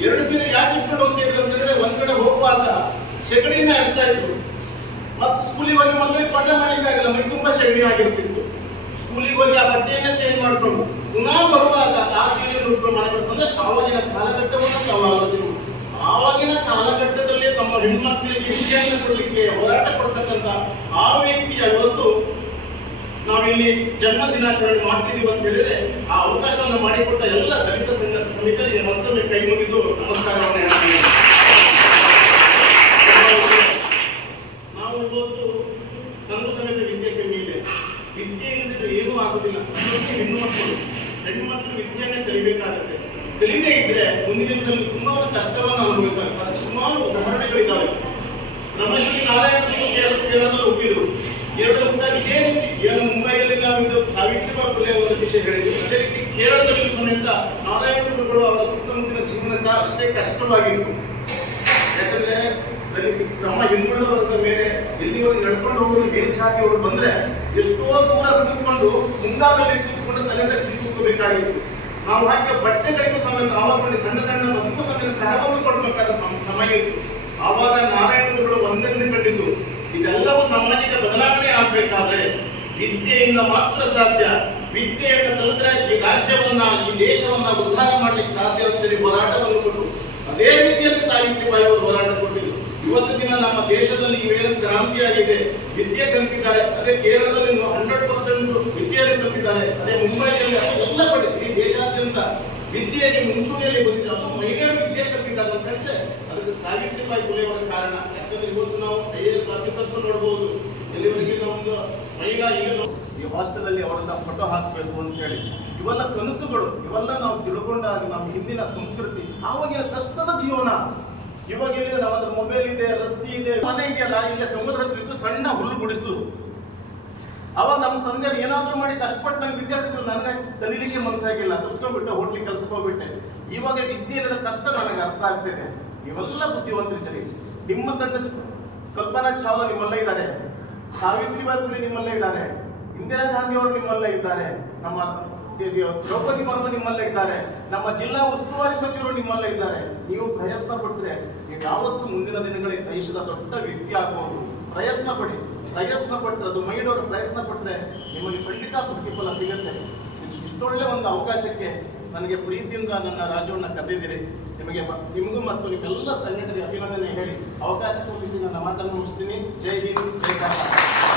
ಎರಡು ಸೀರೆ ಯಾಕೆ ಇಟ್ಕೊಂಡು ಹೋಗ್ತಿದ್ರು ಅಂತಂದ್ರೆ ಒಂದ್ ಕಡೆ ಹೋಗುವಾಗ ಸೆಗಣಿನ ಇರ್ತಾ ಇದ್ರು ಮತ್ತು ಸ್ಕೂಲಿಗೆ ಹೋಗಿ ಮಕ್ಕಳಿಗೆ ಪಾಠ ಮಾಡಿಕ್ಕಾಗಿಲ್ಲ ಮೈ ತುಂಬಾ ಸೆಗಣಿ ಆಗಿರ್ತಿತ್ತು. ಸ್ಕೂಲಿಗೆ ಹೋಗಿ ಆ ಬಟ್ಟೆಯನ್ನ ಚೇಂಜ್ ಮಾಡ್ಕೊಂಡು ಪುನಃ ಬರುವಾಗ ಆ ಸೀರೆ ಉಟ್ಕೊಂಡು ಮಾಡಬೇಕು ಅಂದ್ರೆ ಆವಾಗಿನ ಕಾಲಘಟ್ಟವನ್ನು ನಾವು ಆಲೋಚನೆ ಆವಾಗಿನ ಕಾಲಘಟ್ಟದಲ್ಲಿ ತಮ್ಮ ಹೆಣ್ಮಕ್ಳಿಗೆ ಹಿಂದಿಯನ್ನು ಕೊಡಲಿಕ್ಕೆ ಹೋರಾಟ ಕೊಡ್ತಕ್ಕಂಥ ಆ ವ್ಯಕ್ತಿಯ ಇವತ್ತು ನಾವಿಲ್ಲಿ ಜನ್ಮ ದಿನಾಚರಣೆ ಮಾಡ್ತೀವಿ ಅಂತ ಹೇಳಿದ್ರೆ ಆ ಅವಕಾಶವನ್ನು ಮಾಡಿಕೊಟ್ಟ ಎಲ್ಲ ದಲಿತ ಸಮಿತಿಗಳಿಗೆ ಮತ್ತೊಮ್ಮೆ ಕೈ ಮುಗಿದು ನಮಸ್ಕಾರವನ್ನು ಹೇಳ್ತೀನಿ ನಾವು ಇವತ್ತು ನಮ್ಮ ಸಮೇತ ವಿದ್ಯೆ ಕಮ್ಮಿ ಇದೆ. ವಿದ್ಯೆ ಏನೂ ಆಗುದಿಲ್ಲ. ಹೆಣ್ಣು ಮಕ್ಕಳು. ಹೆಣ್ಣು ಮಕ್ಕಳು ವಿದ್ಯೆಯನ್ನೇ ಕಲಿಬೇಕಾಗುತ್ತೆ. ಇದ್ರೆ ಮುಂದಿನ ದಿನದಲ್ಲಿ ತುಂಬಾ ಕಷ್ಟವನ್ನು ಅದಕ್ಕೆ ಸುಮಾರು ಉದಾಹರಣೆಗಳಿದ್ದಾವೆ. ರಮೇಶ್ವರಿ ನಾರಾಯಣ ಕೇರಳ ಕೇರಳದಲ್ಲಿ ಹುಟ್ಟಿದ್ರು. ಎರಡು ಹುಟ್ಟಾಗ ಇದೇ ಏನು ಮುಂಬೈಯಲ್ಲಿ ನಾವು ಫುಲೆ ಒಂದು ವಿಷಯ ಹೇಳಿದ್ವಿ ಅದೇ ನಾರಾಯಣಗುರುಗಳು ಅವರ ಸುತ್ತಮುತ್ತಲಿನ ಜೀವನ ಸಹ ಅಷ್ಟೇ ಕಷ್ಟವಾಗಿತ್ತು. ಯಾಕಂದ್ರೆ ನಮ್ಮ ಹಿಂದುಳಿದ ವರ್ಗದ ಮೇಲೆ ಎಲ್ಲಿವರೆಗೆ ನಡ್ಕೊಂಡು ಹೋಗೋದು ಮೇಲ್ಜಾತಿಯವರು ಬಂದ್ರೆ ಎಷ್ಟೋ ದೂರ ಕುತ್ಕೊಂಡು ಮುಂಗಾದಲ್ಲಿ ಕೂತ್ಕೊಂಡು ತಲೆ ಸಿಕ್ಕಬೇಕಾಗಿತ್ತು ನಾವು ಹಾಕಿ ಬಟ್ಟೆಗಳಿಗೂ ಸಮೇತ ಆವಾಗ ಸಣ್ಣ ಸಣ್ಣ ಒಂದು ಸಮೇತ ಕರವನ್ನು ಕೊಡಬೇಕಾದ ಸಮ- ಸಮಯ ಇತ್ತು. ಆವಾಗ ನಾರಾಯಣಗಳು ಒಂದೆಂದು ಕಂಡಿದ್ದು, ಇದೆಲ್ಲವೂ ಸಾಮಾಜಿಕ ಬದಲಾವಣೆ ಆಗ್ಬೇಕಾದ್ರೆ ವಿದ್ಯೆಯಿಂದ ಮಾತ್ರ ಸಾಧ್ಯ. ವಿದ್ಯೆಯನ್ನು ತಂತ್ರ ಈ ರಾಜ್ಯವನ್ನ, ಈ ದೇಶವನ್ನ ಉದ್ಧಾರ ಮಾಡ್ಲಿಕ್ಕೆ ಸಾಧ್ಯ ಅಂತೇಳಿ ಹೋರಾಟವನ್ನು ಕೊಟ್ಟು ಅದೇ ರೀತಿಯಲ್ಲಿ ಸಾವಿತ್ರಿಬಾಯಿ ಅವರು ಹೋರಾಟ ಕೊಟ್ಟಿದ್ರು. ಇವತ್ತು ದಿನ ನಮ್ಮ ದೇಶದಲ್ಲಿ ಇವೇನು ಕ್ರಾಂತಿಯಾಗಿದೆ? ವಿದ್ಯೆ ಕಲಿತಿದ್ದಾರೆ. ಅದೇ ಕೇರಳದಲ್ಲಿ ಹಂಡ್ರೆಡ್ ಪರ್ಸೆಂಟ್ ವಿದ್ಯೆಯನ್ನು ಕಲಿತಿದ್ದಾರೆ. ಅದೇ ಮುಂಬೈನಲ್ಲಿ ಎಲ್ಲ ಕಡೆ ಈ ದೇಶಾದ್ಯಂತ ವಿದ್ಯೆಯಲ್ಲಿ ಮುಂಚೂಣಿಯಲ್ಲಿ ಬಂದಿದೆ ಅದು ಮಹಿಳೆಯರು ವಿದ್ಯೆ ಕಲಿತಿದ್ದಾರೆ ಅಂತ ಹೇಳಿದ್ರೆ, ಅದಕ್ಕೆ ಸಾವಿತ್ರಿಬಾಯಿ ಫುಲೆ ಅವರ ಕಾರಣ. ಯಾಕಂದ್ರೆ ಇವತ್ತು ನಾವು ಐ ಎಸ್ ಆಫೀಸರ್ಸ್ ನೋಡ್ಬೋದು. ಎಲ್ಲಿವರೆಗೆ ಒಂದು ಮಹಿಳಾ ಈಗ ಈ ಹಾಸ್ಟೆಲಲ್ಲಿ ಅವರನ್ನ ಫೋಟೋ ಹಾಕಬೇಕು ಅಂತ ಹೇಳಿ ಇವೆಲ್ಲ ಕನಸುಗಳು. ಇವೆಲ್ಲ ನಾವು ತಿಳ್ಕೊಂಡಾಗ ನಮ್ಮ ಹಿಂದಿನ ಸಂಸ್ಕೃತಿ. ಆವಾಗಿನ ಕಷ್ಟದ ಜೀವನ. ಇವಾಗ ಇಲ್ಲಿ ನಮ್ಮ ಮೊಬೈಲ್ ಇದೆ, ರಸ್ತೆ ಇದೆ, ಮನೆ ಇದೆಯಲ್ಲ ಇಲ್ಲ ಸಮುದ್ರ ಇದ್ದು ಸಣ್ಣ ಹುಲ್ಲು ಗುಡಿಸ್ತು ಅವಾಗ ನಮ್ಮ ತಂದೆ ಏನಾದ್ರೂ ಮಾಡಿ ಕಷ್ಟಪಟ್ಟು ನಂಗೆ ವಿದ್ಯಾರ್ಥಿಗಳು ನನಗೆ ಕಲೀಲಿಕ್ಕೆ ಮನಸ್ಸಾಗಿಲ್ಲ. ತಪ್ಸ್ಕೊಂಡ್ಬಿಟ್ಟೆ ಹೋಟ್ಲಿಗೆ ಕಲ್ಸ್ಕೊಂಡ್ಬಿಟ್ಟೆ. ಇವಾಗ ವಿದ್ಯೆ ಕಷ್ಟ ನನಗೆ ಅರ್ಥ ಆಗ್ತಿದೆ. ಇವೆಲ್ಲ ಬುದ್ಧಿವಂತರಿದ್ದೀರಿ ನಿಮ್ಮ ಕಣ್ಣ ಕಲ್ಪನಾ ಚಾವ್ಲಾ ನಿಮ್ಮಲ್ಲೇ ಇದ್ದಾರೆ. ಸಾವಿತ್ರಿಬಾಯಿ ಫುಲೆ ನಿಮ್ಮಲ್ಲೇ ಇದ್ದಾರೆ. ಇಂದಿರಾ ಗಾಂಧಿ ಅವರು ನಿಮ್ಮಲ್ಲೇ ಇದ್ದಾರೆ. ನಮ್ಮ ದ್ರೌಪದಿ ಮರ್ಮ ನಿಮ್ಮಲ್ಲೇ ಇದ್ದಾರೆ. ನಮ್ಮ ಜಿಲ್ಲಾ ಉಸ್ತುವಾರಿ ಸಚಿವರು ನಿಮ್ಮಲ್ಲೇ ಇದ್ದಾರೆ. ನೀವು ಪ್ರಯತ್ನ ಪಟ್ಟರೆ ನೀವು ಯಾವತ್ತೂ ಮುಂದಿನ ದಿನಗಳಲ್ಲಿ ದೇಶದ ದೊಡ್ಡ ವ್ಯಕ್ತಿ ಆಗ್ಬೋದು. ಪ್ರಯತ್ನ ಪಡಿ. ಪ್ರಯತ್ನ ಪಟ್ಟರೆ ಅದು ಮಹಿಳೆಯವರು ಪ್ರಯತ್ನ ಪಟ್ಟರೆ ನಿಮಗೆ ಖಂಡಿತ ಪ್ರತಿಫಲ ಸಿಗುತ್ತೆ. ಇಷ್ಟೊಳ್ಳೆ ಒಂದು ಅವಕಾಶಕ್ಕೆ ನನಗೆ ಪ್ರೀತಿಯಿಂದ ನನ್ನ ರಾಜ್ಯವನ್ನು ಕರೆದಿದ್ದೀರಿ. ನಿಮಗೆ ನಿಮಗೂ ಮತ್ತು ನಿಮ್ಮೆಲ್ಲ ಸಂಘಟನೆ ಅಭಿನಂದನೆ ಹೇಳಿ ಅವಕಾಶ ಕೊಡಿಸಿ ನನ್ನ ಮಾತನ್ನು ಮುಗಿಸ್ತೀನಿ. ಜೈ ಹಿಂದ್, ಜೈ ಕರ್ನಾಟಕ